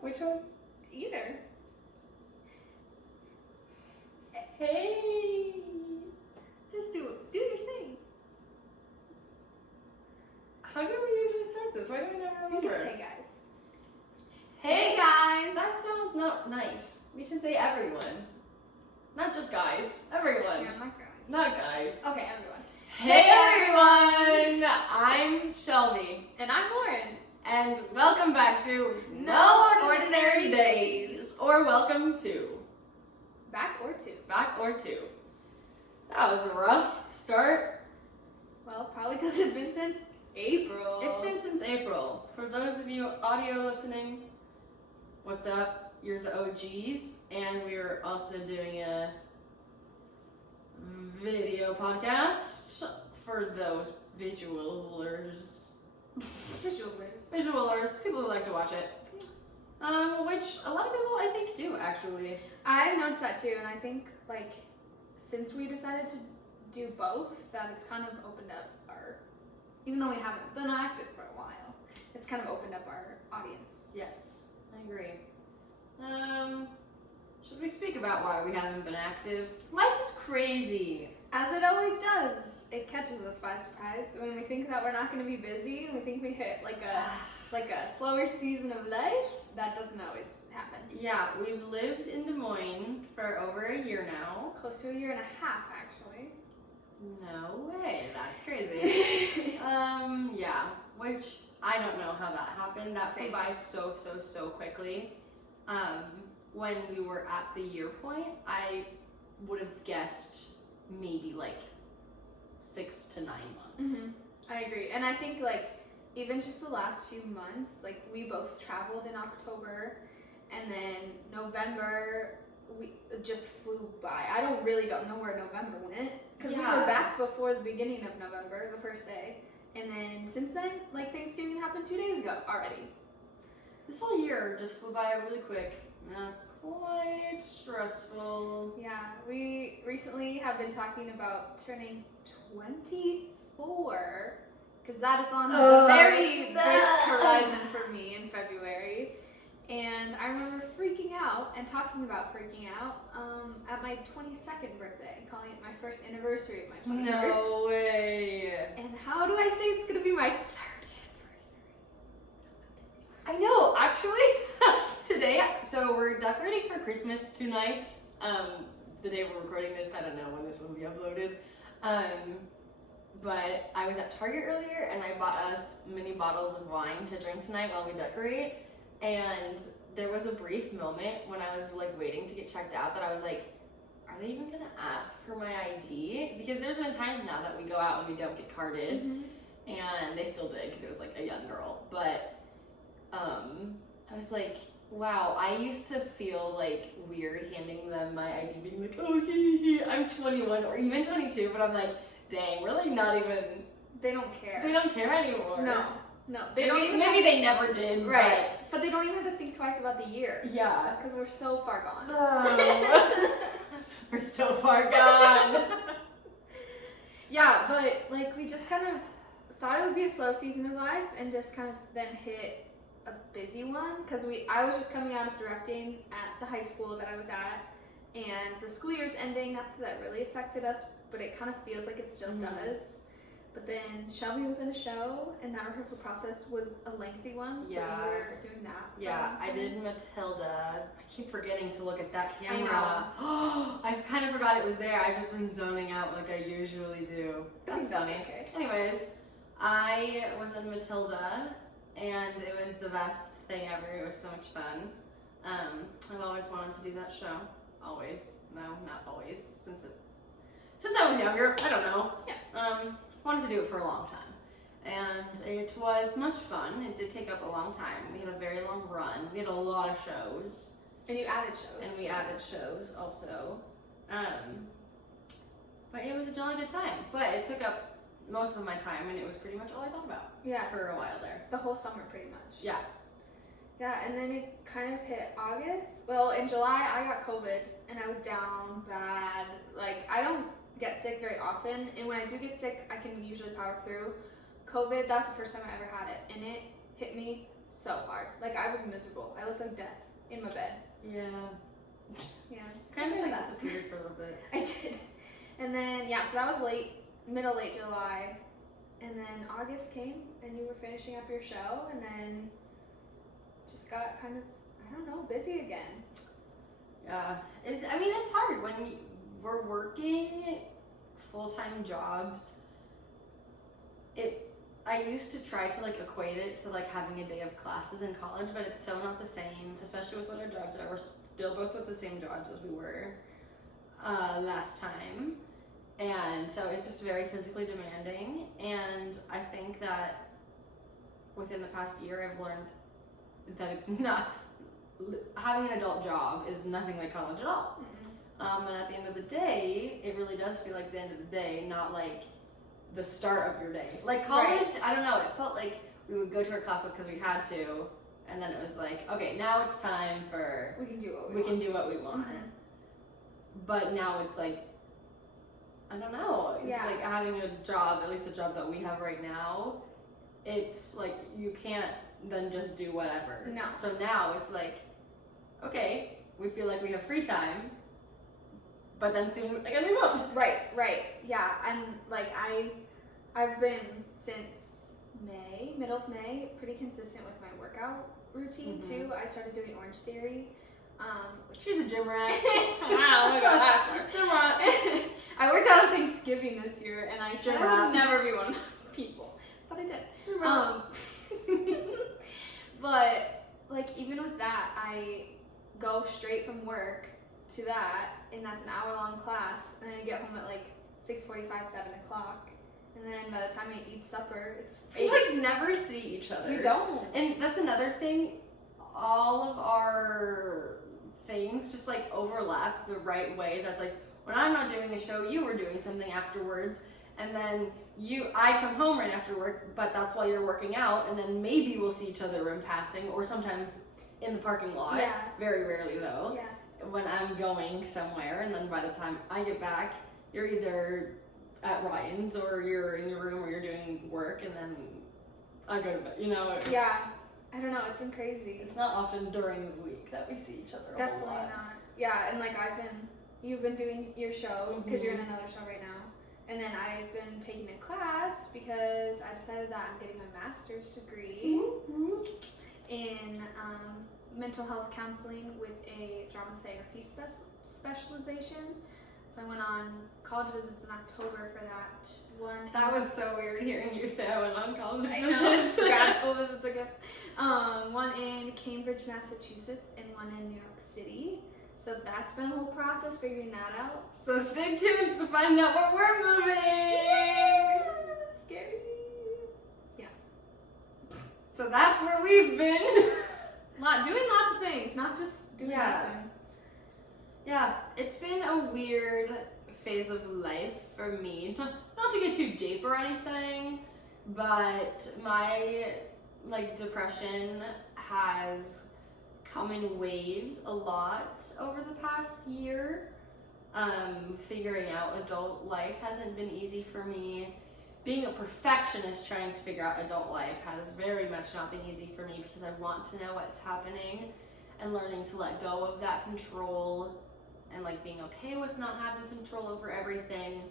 Which one? Either. Hey. Just do your thing. How do we usually start this? Why do we never I think remember? it's hey guys. Hey guys. That sounds not nice. We should say everyone. Not just guys. Everyone. Yeah, not guys. Not guys. Okay, everyone. Hey everyone! I'm Shelby. And I'm Lauren. And welcome back to No Ordinary Days. Or welcome to Back or two. Back or Two. That was a rough start. Well, probably because it's been since April. It's been since April. For those of you audio listening, what's up? You're the OGs. And we're also doing a video podcast for those visualers. Visualers, people who like to watch it. Which a lot of people I think do actually. I've noticed that too, and I think like since we decided to do both, that it's kind of opened up our, even though we haven't been active for a while, it's kind of opened up our audience. Yes, I agree. Should we speak about why we haven't been active? Life is crazy. As it always does, it catches us by surprise when we think that we're not going to be busy and we think we hit like a slower season of life. That doesn't always happen. Yeah, we've lived in Des Moines for over a year now. Close to a year and a half, actually. No way, that's crazy. Yeah, which I don't know how that happened. That flew by so quickly. When we were at the year point, I would have guessed maybe like 6 to 9 months. Mm-hmm. I agree, and I think like even just the last few months, like we both traveled in October, and then November we just flew by. I don't know where November went because we were back before the beginning of November, the first day, and then since then, like Thanksgiving happened 2 days ago already. This whole year just flew by really quick. That's quite stressful. Yeah, we recently have been talking about turning 24, because that is on the very brisk horizon for me in February. And I remember freaking out and talking about freaking out at my 22nd birthday, calling it my first anniversary of my 21st. No way. And how do I say it's going to be my 3rd anniversary? I know, actually, today, so we're decorating for Christmas tonight. The day we're recording this, I don't know when this will be uploaded. But I was at Target earlier and I bought us mini bottles of wine to drink tonight while we decorate. And there was a brief moment when I was like waiting to get checked out that I was like, are they even gonna ask for my ID? Because there's been times now that we go out and we don't get carded. Mm-hmm. And they still did because it was like a young girl. But I was like, wow, I used to feel like weird handing them my ID, being like, oh, I'm 21 or even 22, but I'm like, dang, we're like not even. They don't care. They don't care anymore. No. Maybe they never did. Right. But they don't even have to think twice about the year. Yeah. Because we're so far gone. Oh. We're so far gone. Yeah, but like we just kind of thought it would be a slow season of life and just kind of then hit a busy one, because I was just coming out of directing at the high school that I was at, and the school year's ending. Not that really affected us, but it kind of feels like it still does. But then Shelby was in a show, and that rehearsal process was a lengthy one, so we were doing that. Yeah, I did Matilda. I keep forgetting to look at that camera. I know. I kind of forgot it was there. I've just been zoning out like I usually do. That's funny. Okay. Anyways, I was in Matilda, and it was the best thing ever. It was so much fun. I've always wanted to do that show. Always. No, not always. Since I was younger. I don't know. Yeah. Wanted to do it for a long time. And it was much fun. It did take up a long time. We had a very long run. We had a lot of shows. And you added shows. And we added shows also. But it was a jolly good time. But it took up most of my time, and it was pretty much all I thought about. Yeah. For a while there. The whole summer, pretty much. Yeah. Yeah, and then it kind of hit August. Well, in July, I got COVID, and I was down bad. Like, I don't get sick very often, and when I do get sick, I can usually power through. COVID, that's the first time I ever had it, and it hit me so hard. Like, I was miserable. I looked like death in my bed. Yeah. Yeah. Kind of something like like that. disappeared for a little bit. I did. And then, yeah, so that was late July. And then August came, and you were finishing up your show, and then just got kind of, I don't know, busy again. Yeah. I mean, it's hard when we're working full-time jobs. I used to try to like equate it to like having a day of classes in college, but it's so not the same, especially with what our jobs are. We're still both with the same jobs as we were last time. And so it's just very physically demanding. And I think that within the past year, I've learned that it's not, having an adult job is nothing like college at all. Mm-hmm. And at the end of the day, it really does feel like the end of the day, not like the start of your day. Like college, right. I don't know, it felt like we would go to our classes because we had to, and then it was like, okay, now it's time for, we can do what we want. Mm-hmm. But now it's like, I don't know, it's like having a job, at least the job that we have right now, it's like you can't then just do whatever. No. So now it's like, okay, we feel like we have free time, but then soon again we won't. Right. Yeah, and like I've been since May, middle of May, pretty consistent with my workout routine too. I started doing Orange Theory. She's a gym rat. Wow, look at that. Gym rat. I worked out on Thanksgiving this year, and I should never be one of those people, but I did. But like even with that, I go straight from work to that, and that's an hour-long class, and then I get home at like 6:45, 7 o'clock, and then by the time I eat supper, it's 8. We like never see each other. We don't. And that's another thing. All of our things just like overlap the right way. That's like when I'm not doing a show, you were doing something afterwards, and then I come home right after work, but that's while you're working out, and then maybe we'll see each other in passing, or sometimes in the parking lot. Yeah. Very rarely though. Yeah. When I'm going somewhere, and then by the time I get back, you're either at Ryan's or you're in your room or you're doing work, and then I go to bed. You know. Yeah. I don't know. It's been crazy. It's not often during the week that we see each other. Definitely a whole lot. not. Yeah, and like you've been doing your show because you're in another show right now, and then I've been taking a class because I decided that I'm getting my master's degree in mental health counseling with a drama therapy specialization. So I went on college visits in October for that one. That was so weird hearing you say I went on college I visits. know. Grad school visits, I guess. One in Cambridge, Massachusetts, and one in New York City. So that's been a whole process figuring that out. So stay tuned to find out where we're moving. Yeah, scary. Yeah. So that's where we've been. Doing lots of things, not just doing nothing. Yeah, it's been a weird phase of life for me. Not to get too deep or anything, but my depression has come in waves a lot over the past year. Figuring out adult life hasn't been easy for me. Being a perfectionist trying to figure out adult life has very much not been easy for me because I want to know what's happening, and learning to let go of that control and like being okay with not having control over everything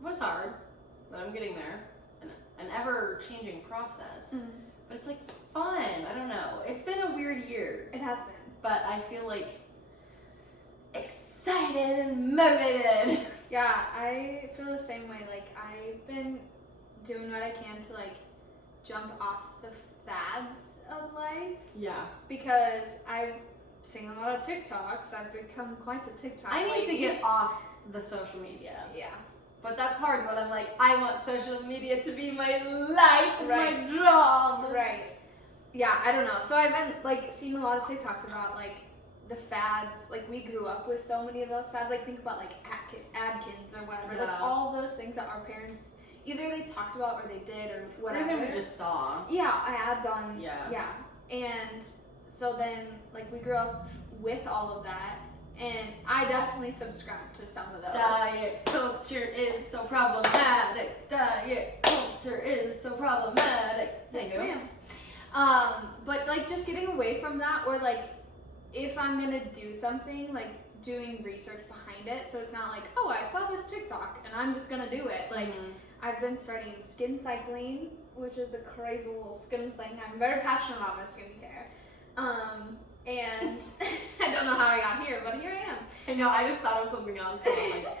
was hard, but I'm getting there. An ever-changing process. But it's like fun. I don't know. It's been a weird year. It has been. But I feel like excited and motivated. Yeah, I feel the same way. Like I've been doing what I can to like jump off the fads of life. Yeah. Because I've seen a lot of TikToks. I've become quite the TikTok I need lady. to get off the social media. Yeah. But that's hard when I'm like, I want social media to be my life, Right. my job. Right. Yeah, I don't know. So I've been like seeing a lot of TikToks about like the fads. Like we grew up with so many of those fads. Like think about like Adkins or whatever. Yeah. Like all those things that our parents either they talked about or they did or whatever. Or even we just saw. Yeah, ads on. Yeah. Yeah. And so then like we grew up with all of that. And I definitely subscribe to some of those. Diet culture is so problematic. Diet culture is so problematic. Yes, ma'am. But like just getting away from that, or like if I'm gonna do something, like doing research behind it, so it's not like, oh, I saw this TikTok and I'm just gonna do it. Like I've been starting skin cycling, which is a crazy little skin thing. I'm very passionate about my skincare. And I don't know how I got here, but here I am. I know, I just thought of something else. So I'm like,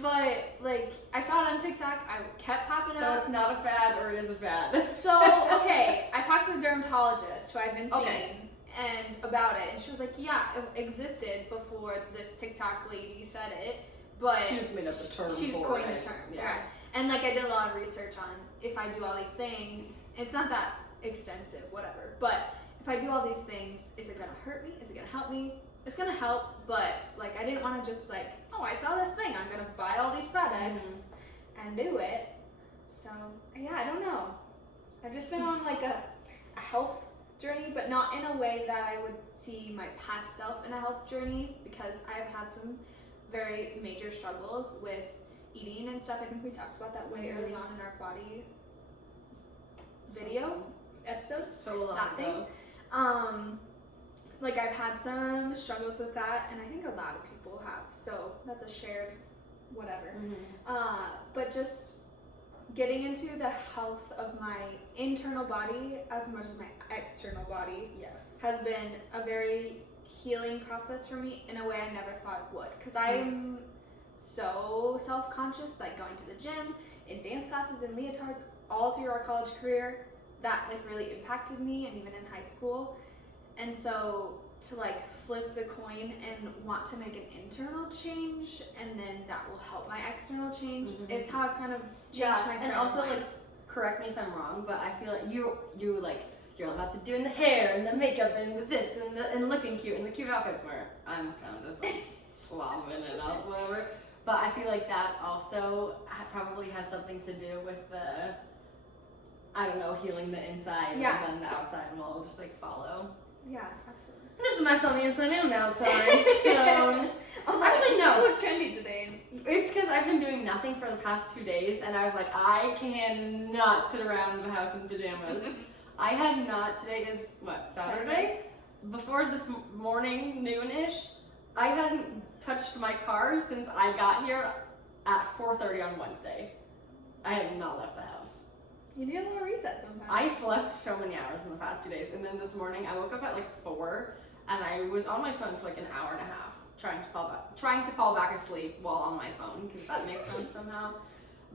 but like I saw it on TikTok, I kept popping so up. it's not a fad, or it is a fad? So okay, I talked to a dermatologist who I've been seeing and about it, and she was like, yeah, it existed before this TikTok lady said it, but She just made up a term she's for coined it. the term. Yeah. Right. And like I did a lot of research on if I do all these things, it's not that extensive, whatever, but if I do all these things, is it gonna hurt me? Is it gonna help me? It's gonna help, but like I didn't want to just like, oh, I saw this thing, I'm gonna buy all these products and do it. So yeah, I don't know. I've just been on like a health journey, but not in a way that I would see my past self in a health journey, because I've had some very major struggles with eating and stuff. I think we talked about that way early on in our body video episode. So long ago. Like I've had some struggles with that, and I think a lot of people have, so that's a shared whatever. But just getting into the health of my internal body as much as my external body has been a very healing process for me in a way I never thought it would, because I'm so self-conscious, like going to the gym, in dance classes, in leotards, all through our college career. That like really impacted me, and even in high school. And so to like flip the coin and want to make an internal change, and then that will help my external change, is how I've kind of changed my and also like, correct me if I'm wrong, but I feel like you like, you're all about the doing the hair and the makeup and the this and looking cute and the cute outfits, where I'm kind of just like slobbing it out, whatever. But I feel like that also probably has something to do with the, I don't know, healing the inside, and then the outside will just like follow. Yeah, absolutely. I'm just a mess on the inside and the outside. So actually no. You look trendy today. It's because I've been doing nothing for the past 2 days, and I was like, I cannot sit around the house in pajamas. I had not. Today is what, Saturday? Before this morning, noon-ish, I hadn't touched my car since I got here at 4:30 on Wednesday. I have not left the house. You need a little reset sometimes. I slept so many hours in the past 2 days, and then this morning I woke up at like 4, and I was on my phone for like an hour and a half, trying to fall back asleep while on my phone, because that makes sense somehow.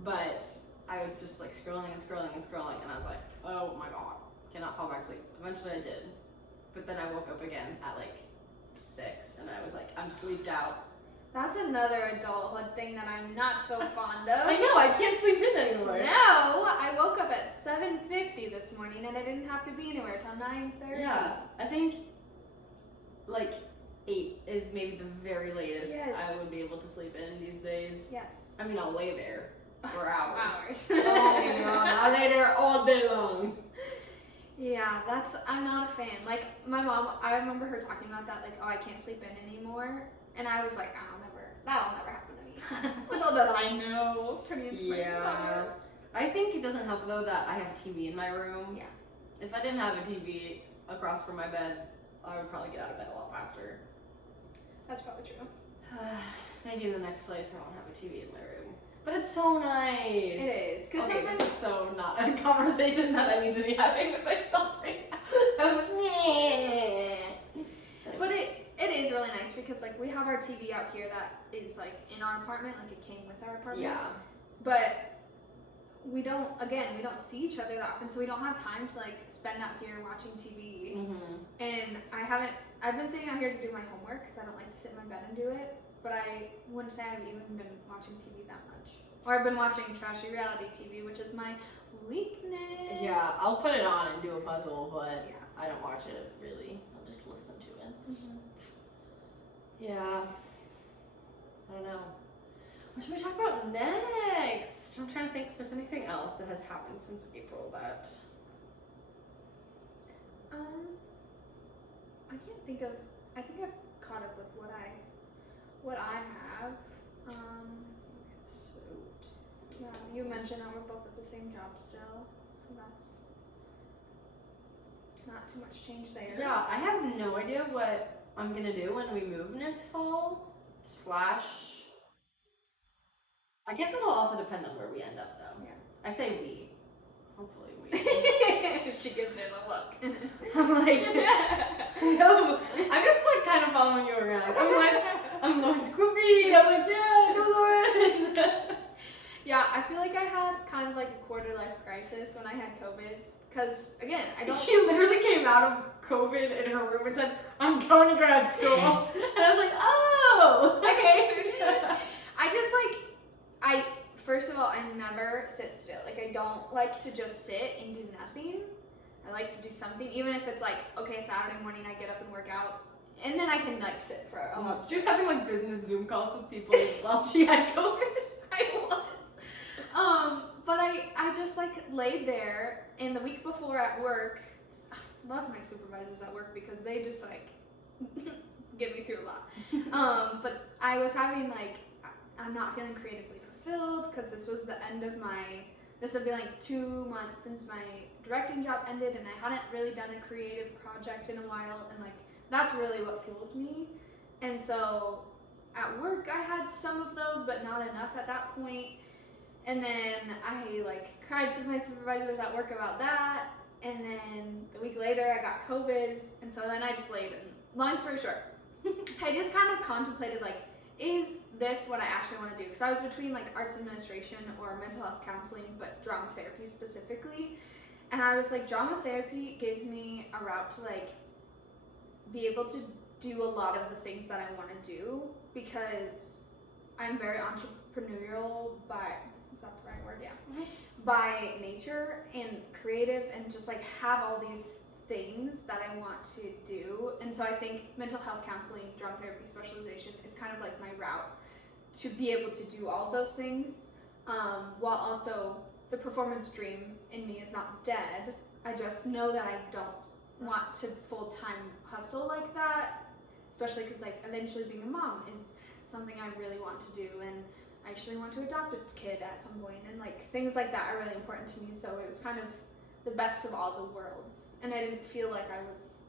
But I was just like scrolling and scrolling and scrolling, and I was like, oh my god, cannot fall back asleep. Eventually I did, but then I woke up again at like 6, and I was like, I'm sleeped out. That's another adulthood thing that I'm not so fond of. I know, I can't sleep in anymore. No, I woke up at 7:50 this morning, and I didn't have to be anywhere till 9:30. Yeah, I think like 8 is maybe the very latest I would be able to sleep in these days. Yes. I mean, I'll lay there for hours. Hours. Oh my god, I'll lay there all day long. Yeah, I'm not a fan. Like my mom, I remember her talking about that, like, oh, I can't sleep in anymore, and I was like, that'll never happen to me. Little did I know, turning into my mother. I think it doesn't help though that I have a TV in my room. Yeah. If I didn't have a TV across from my bed, I would probably get out of bed a lot faster. That's probably true. Maybe in the next place I won't have a TV in my room. But it's so nice. It is. Cause okay, this is so not a conversation that I need to be having with myself right now. I'm like, meh. But it is really nice, because like we have our TV out here that is like in our apartment, like it came with our apartment. Yeah. But we don't see each other that often, so we don't have time to like spend out here watching TV. And I've been sitting out here to do my homework, because I don't like to sit in my bed and do it, but I wouldn't say I've even been watching TV that much. Or I've been watching trashy reality TV, which is my weakness. Yeah, I'll put it on and do a puzzle, but I don't watch it really. I'll just listen to it. Yeah. I don't know. What should we talk about next? I'm trying to think if there's anything else that has happened since April that... I can't think of... I think I've caught up with what I have. Yeah, you mentioned that we're both at the same job still, so that's not too much change there. Yeah, I have no idea what I'm gonna do when we move next fall. I guess it'll also depend on where we end up, though. Yeah. I say we. Hopefully we. She gives it a look. I'm like, no, I'm just like kind of following you around. I'm Lauren's groupie. I'm like, yeah, go Lauren. Yeah, I feel like I had kind of like a quarter life crisis when I had COVID. Because, again, I don't... She literally came out of COVID in her room and said, I'm going to grad school. And I was like, oh, okay. First of all, I never sit still. Like, I don't like to just sit and do nothing. I like to do something, even if it's like, okay, Saturday morning I get up and work out. And then I can, like, sit for a month. She was having, like, business Zoom calls with people while she had COVID. I was. But I just like laid there, and the week before at work, I love my supervisors at work because they just like get me through a lot. But I was having like, I'm not feeling creatively fulfilled because this was the end of this would be like 2 months since my directing job ended, and I hadn't really done a creative project in a while, and like that's really what fuels me. And so at work I had some of those, but not enough at that point. And then I like cried to my supervisors at work about that. And then the week later I got COVID. And so then I just laid in. Long story short, I just kind of contemplated like, is this what I actually want to do? Because I was between like arts administration or mental health counseling, but drama therapy specifically. And I was like, drama therapy gives me a route to like be able to do a lot of the things that I want to do, because I'm very entrepreneurial is that the right word? Yeah. Mm-hmm. By nature, and creative, and just like have all these things that I want to do. And so I think mental health counseling, drama therapy specialization is kind of like my route to be able to do all those things, while also the performance dream in me is not dead. I just know that I don't want to full-time hustle like that, especially because like eventually being a mom is something I really want to do, and I actually want to adopt a kid at some point, and like things like that are really important to me. So it was kind of the best of all the worlds, and I didn't feel like I was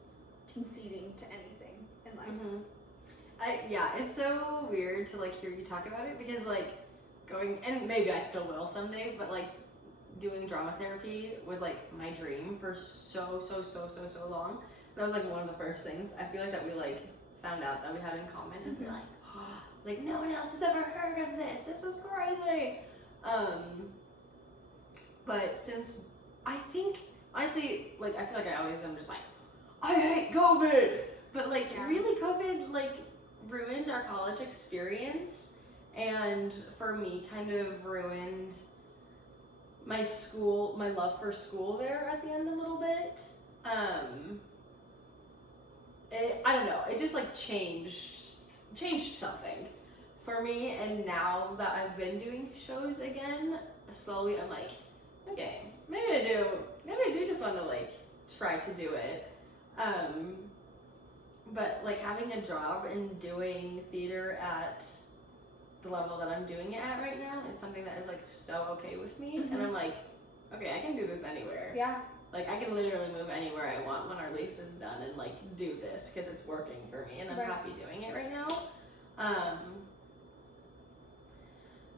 conceding to anything in life. Mm-hmm. Yeah, it's so weird to like hear you talk about it, because like and maybe I still will someday, but like doing drama therapy was like my dream for so long. That was like one of the first things I feel like that we like found out that we had in common, and we're like, oh, like no one else has ever heard of this. This is crazy. But since I think honestly, like I feel like I always am just like, I hate COVID. But like really COVID like ruined our college experience, and for me kind of ruined my love for school there at the end a little bit. I don't know, it just like changed something for me, and now that I've been doing shows again, slowly I'm like, okay, maybe I do just want to like try to do it. But like having a job and doing theater at the level that I'm doing it at right now is something that is like so okay with me. And I'm like, okay, I can do this anywhere. Yeah. Like I can literally move anywhere I want when our lease is done and like do this because it's working for me, and I'm happy doing it right now.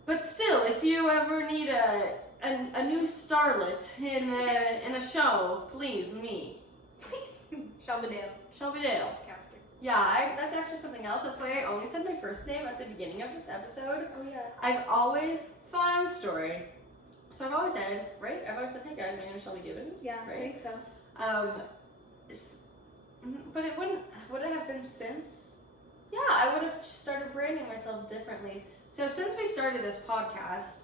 But still, if you ever need a new starlet in a show, please me. Shelby Dale. Caster. Yeah, that's actually something else. That's why I only said my first name at the beginning of this episode. Oh yeah. I've always, fun story. So I've always said, right? I've always said, hey guys, my name is Shelby Gibbons. Yeah, right? I think so. But would it have been since? Yeah, I would have started branding myself differently. So since we started this podcast,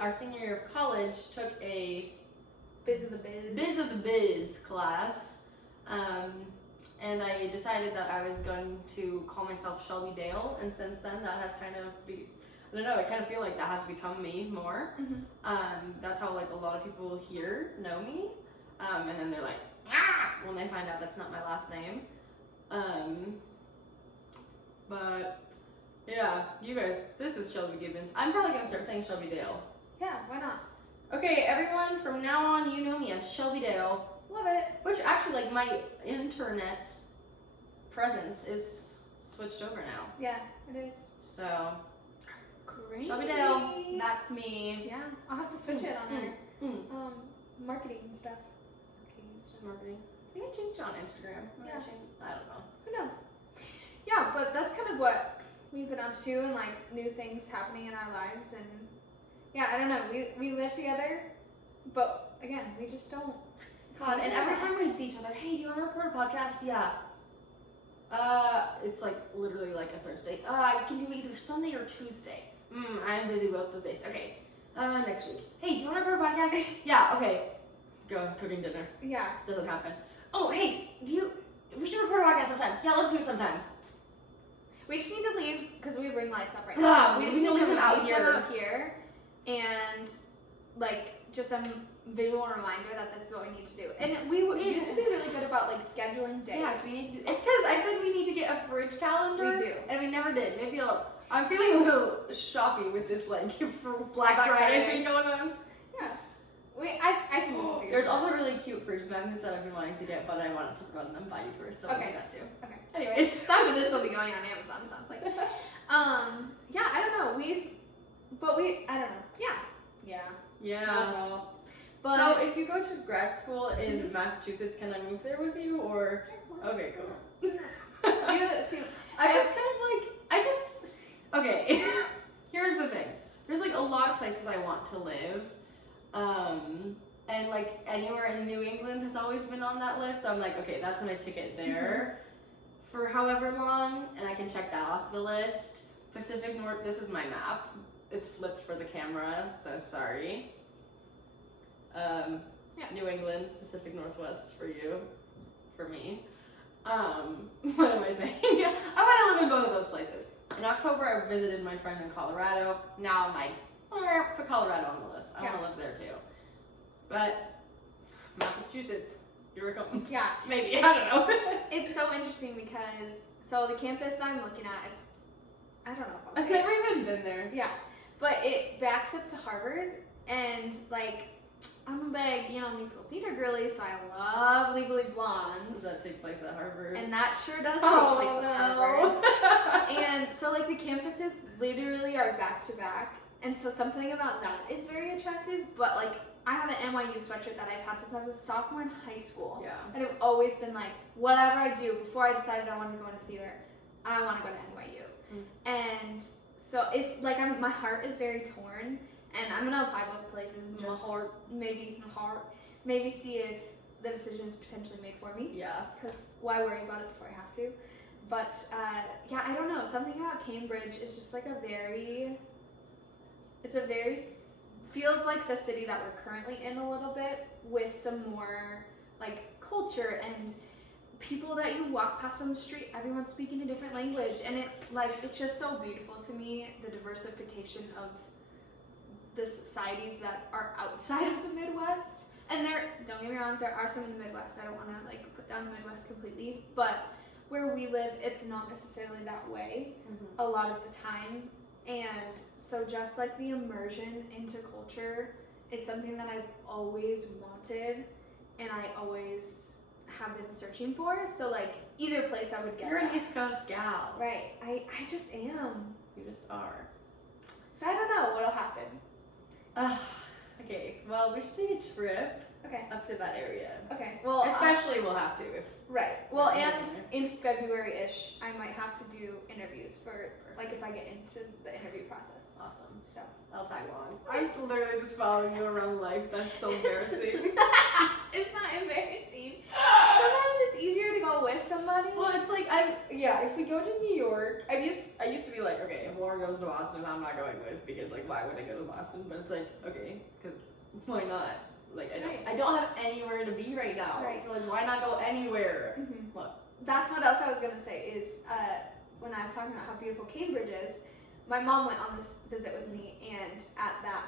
our senior year of college, took a Biz of the Biz class. And I decided that I was going to call myself Shelby Dale, and since then that has kind of I don't know, I kind of feel like that has become me more. That's how like a lot of people here know me. And then they're like, ah, when they find out that's not my last name. But yeah, you guys, this is Shelby Gibbons. I'm probably gonna start saying Shelby Dale. Yeah, why not? Okay, everyone, from now on, you know me as Shelby Dale. Love it. Which actually, like, my internet presence is switched over now. Yeah, it is. So, Crazy. Shelby Dale, that's me. Yeah, I'll have to switch it on our marketing and stuff. Marketing. I think I changed it on Instagram. Yeah. I don't know. Who knows? Yeah, but that's kind of what we've been up to and like new things happening in our lives and yeah, I don't know. We live together, but again, we just don't. God, and every time we see each other, hey, do you want to record a podcast? Yeah. It's like literally like a Thursday. I can do either Sunday or Tuesday. I'm busy both those days. Okay. Next week. Hey, do you want to record a podcast? Yeah. Okay. Go cooking dinner. Yeah. Doesn't happen. Oh, hey, we should record a podcast sometime. Yeah, let's do it sometime. We just need to leave because we have ring lights up right now. We just need to need leave them out up here and like just some visual reminder that this is what we need to do. And we used to be really good about like scheduling days. Yes, we need to, it's because I said we need to get a fridge calendar. We do. And we never did. Maybe I'm feeling a little shoppy with this like for Black Friday thing going on. Yeah. I can look There's also really cute fridge magnets that I've been wanting to get, but I wanted to run them by you first, so I'll do that too. Okay. Anyways. Some of this will be going on Amazon, sounds like. Yeah, I don't know. I don't know. Yeah. Yeah. That's all. But so if you go to grad school in Massachusetts, can I move there with you or? Okay, cool. Okay. Here's the thing. There's like a lot of places I want to live. And like anywhere in New England has always been on that list. So I'm like, okay, that's my ticket there for however long, and I can check that off the list. Pacific North, this is my map. It's flipped for the camera, so sorry. New England, Pacific Northwest for you, for me. What am I saying? I want to live in both of those places. In October, I visited my friend in Colorado. Now I'm like, put Colorado on the list. I want to live there too. But Massachusetts, here it comes. Yeah. Maybe, I don't know. It's so interesting because, the campus that I'm looking at, I don't know if I'll I've say never even been there. Yeah. But it backs up to Harvard, and like, I'm a big, musical theater girly, so I love Legally Blonde. Does that take place at Harvard? And that sure does take place at Harvard. And so like the campuses literally are back to back, and so something about that is very attractive. But like I have an NYU sweatshirt that I've had since I was a sophomore in high school. Yeah. And I've always been like, whatever I do, before I decided I wanted to go into theater, I want to go to NYU. And so it's like my heart is very torn, and I'm gonna apply both places and just maybe see if the decision is potentially made for me. Yeah. Because why worry about it before I have to? But yeah, I don't know. Something about Cambridge is just like feels like the city that we're currently in a little bit, with some more like culture and people that you walk past on the street, everyone's speaking a different language, and it's just so beautiful to me, the diversification of the societies that are outside of the Midwest. And don't get me wrong, there are some in the Midwest. I don't want to like put down the Midwest completely, but where we live, it's not necessarily that way a lot of the time. And so just like the immersion into culture, it's something that I've always wanted, and I always have been searching for. So like either place I would get. You're an East Coast gal. Right. I just am. You just are. So I don't know what'll happen. Okay. Well, we should take a trip Okay. up to that area. Okay. Well, Especially we'll have to if. Right. Well, and in February-ish, I might have to do interviews for like if I get into the interview process. Awesome. So I'll tag along. I'm literally just following you around life. That's so embarrassing. It's not embarrassing. Sometimes it's easier to go with somebody. Well, it's like if we go to New York, I used to be like, okay, if Lauren goes to Boston, I'm not going with, because like why would I go to Boston? But it's like, okay, because why not? Like I don't have anywhere to be right now. Right. So like why not go anywhere? What? That's what else I was gonna say is when I was talking about how beautiful Cambridge is, my mom went on this visit with me, and at that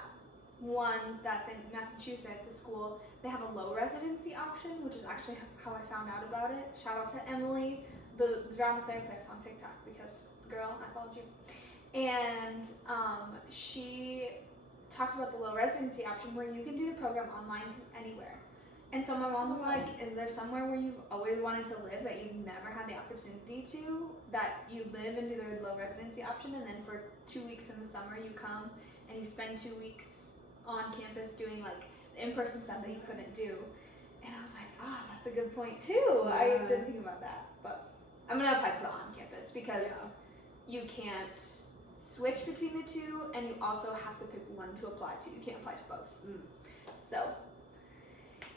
one that's in Massachusetts, the school, they have a low residency option, which is actually how I found out about it. Shout out to Emily, the drama therapist on TikTok, because girl, I followed you. And she talks about the low residency option where you can do the program online from anywhere. And so my mom was Wow. like, is there somewhere where you've always wanted to live that you've never had the opportunity to, that you live into their low residency option, and then for 2 weeks in the summer you come and you spend 2 weeks on campus doing like the in-person stuff that you couldn't do? And I was like, that's a good point too. Yeah. I didn't think about that, but I'm gonna apply to the on-campus because you can't switch between the two, and you also have to pick one to apply to. You can't apply to both. So,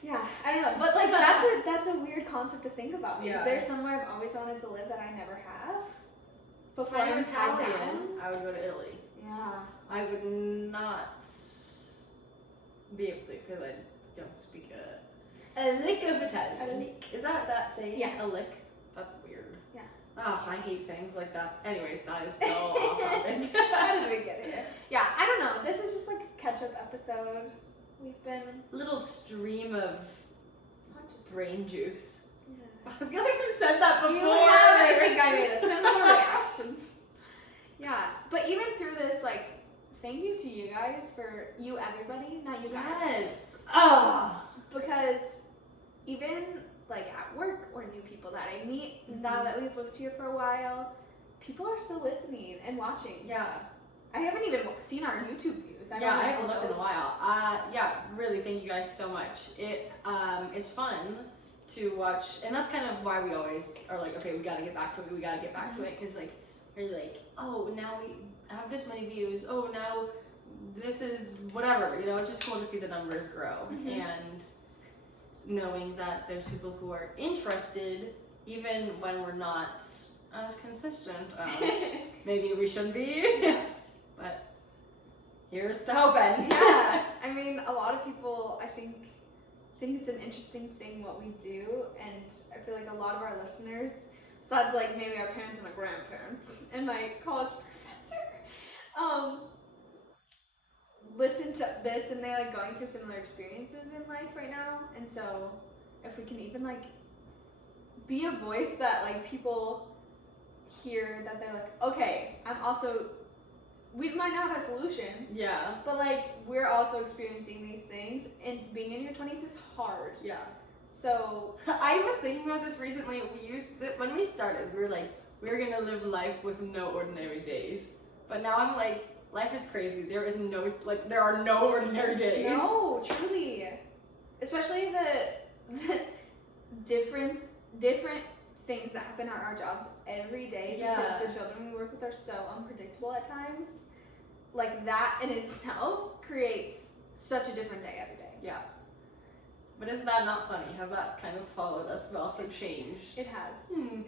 yeah, I don't know, but like that's a weird concept to think about. Yeah. Is there somewhere I've always wanted to live that I never have? If Before I'm I'm tied Italian, down. I would go to Italy. Yeah. I would not be able to because I don't speak a lick of Italian. A lick. Is that saying? Yeah. A lick? That's weird. Yeah. Oh, I hate sayings like that. Anyways, that is so off topic. How did we get here? Yeah, I don't know. This is just like a catch-up episode. We've been Little stream of conscious. brain juice. Yeah. I feel like we've said that before. I think I made a similar reaction. Yeah, but even through this, like, thank you to you guys for everybody, not you guys. Yes. Ah. Because even like at work or new people that I meet now that we've lived here for a while, people are still listening and watching. Yeah. I haven't even seen our YouTube views. I haven't looked in a while. Yeah, really, thank you guys so much. It is fun to watch, and that's kind of why we always are like, okay, we gotta get back to it. We gotta get back to it, because like we're like, oh, now we have this many views. Oh, now this is whatever. You know, it's just cool to see the numbers grow and knowing that there's people who are interested, even when we're not as consistent as maybe we should be. But here's to hoping. Yeah, I mean, a lot of people, I think it's an interesting thing what we do, and I feel like a lot of our listeners, besides like maybe our parents and my grandparents and my college professor, listen to this, and they're like going through similar experiences in life right now. And so if we can even like be a voice that like people hear, that they're like, okay, we might not have a solution, Yeah. but like we're also experiencing these things, and being in your 20s is hard. Yeah. So I was thinking about this recently. When we started, we were like, we're gonna live life with no ordinary days. But now I'm like, life is crazy. There are no ordinary days. no, truly, especially the different things that happen at our jobs every day, Yeah. because the children we work with are so unpredictable at times. Like that in itself creates such a different day every day. Yeah. But isn't that not funny? How that kind of followed us, but also changed. It has.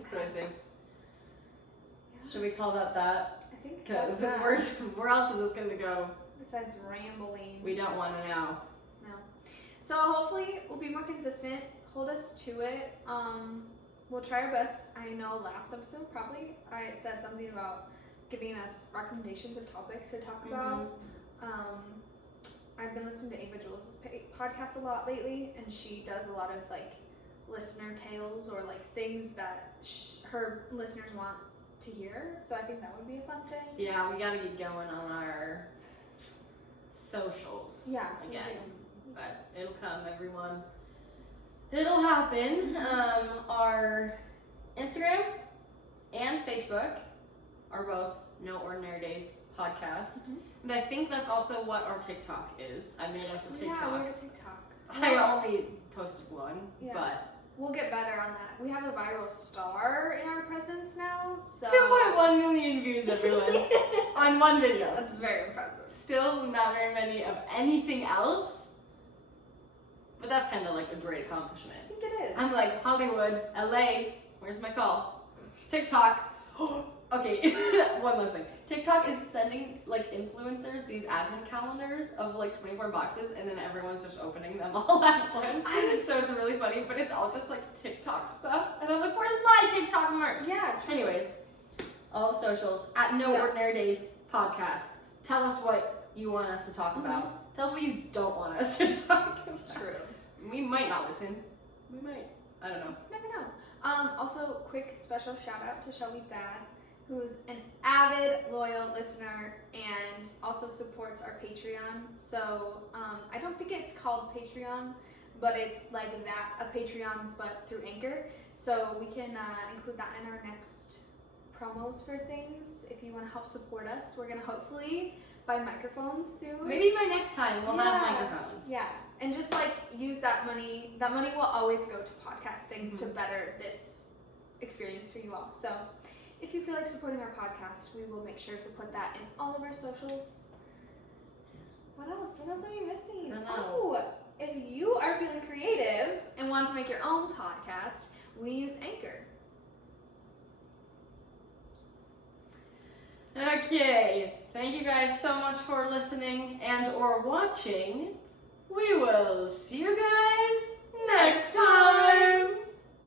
Crazy. Yeah. Should we call that? I think Because that's where else is this going to go? besides rambling. We don't want to know. No. So hopefully we'll be more consistent. Hold us to it. We'll try our best. I know last episode probably I said something about giving us recommendations of topics to talk about. I've been listening to Ava Jules' podcast a lot lately, and she does a lot of like listener tales or like things that her listeners want to hear. So I think that would be a fun thing. Yeah, we got to get going on our socials. Yeah, we again. do. But it'll come, everyone. It'll happen. Our Instagram and Facebook are both No Ordinary Days podcast. And I think that's also what our TikTok is. I made us a TikTok. Yeah, we have a TikTok. I only posted one, Yeah. but We'll get better on that. We have a viral star in our presence now, so 2.1 million views, everyone, on one video. That's very impressive. Still not very many of anything else, but that's kind of like a great accomplishment. I think it is. I'm like, Hollywood, LA, where's my call? TikTok. Okay, one last thing. TikTok is sending like influencers these advent calendars of like 24 boxes, and then everyone's just opening them all at once. So it's really funny, but it's all just like TikTok stuff. And I'm like, where's my TikTok merch? Yeah. True. Anyways, all the socials at No Yeah. Ordinary Days podcast. Tell us what you want us to talk about. Tell us what you don't want us to talk about. True. We might not listen. We might. I don't know. Never know. Also, quick special shout out to Shelby's dad, who's an avid, loyal listener and also supports our Patreon. So I don't think it's called Patreon, but it's like that, a Patreon, but through Anchor. So we can include that in our next promos for things. If you want to help support us, we're gonna hopefully buy microphones soon. Maybe by next time we'll have microphones. Yeah, and just like use that money. That money will always go to podcast things to better this experience for you all. So if you feel like supporting our podcast, we will make sure to put that in all of our socials. What else? What else are we missing? I don't know. Oh, if you are feeling creative and want to make your own podcast, we use Anchor. Okay, thank you guys so much for listening and or watching. We will see you guys next time.